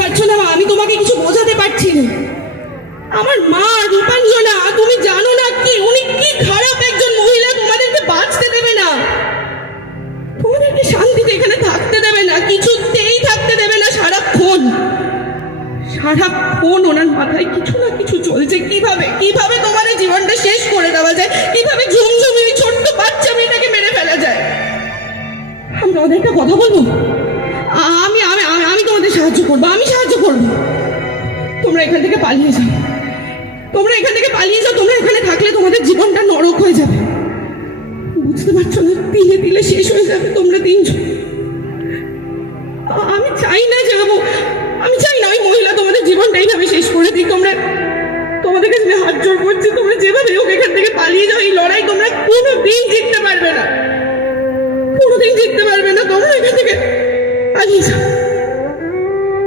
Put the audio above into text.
পারছো না, আমি তোমাকে কিছু বোঝাতে পারছি না। আমার মা রূপাঞ্জনা, তুমি জানো না কি উনি কি খারাপ একজন মহিলা, তোমাদেরকে বাঁচতে দেবে না, তোমাদেরকে শান্তিতে এখানে থাকতে দেবে না, কিছুতেই থাকতে দেবে না। সারাক্ষণ ওনার মাথায় কিছু না কিছু চলছে। কিভাবে কিভাবে তোমাদের জীবনটা শেষ করে দেওয়া যায়, কিভাবে ঝুমঝুমি ছোট্ট বাচ্চা মেয়েটাকে মেরে ফেলা যায়। আমরা ওদেরকে কথা বলবো, আমি আমি আমি তোমাদের সাহায্য করবো, আমি সাহায্য করবো। তোমরা এখান থেকে পালিয়ে যাও, তোমরা এখান থেকে পালিয়ে যাও। তোমরা এখানে থাকলে তোমাদের জীবনটা নরক হয়ে যাবে, বুঝতে পারছো না? তিলে তিলে শেষ হয়ে যাবে তোমরা তিনজন। আমি চাই না যে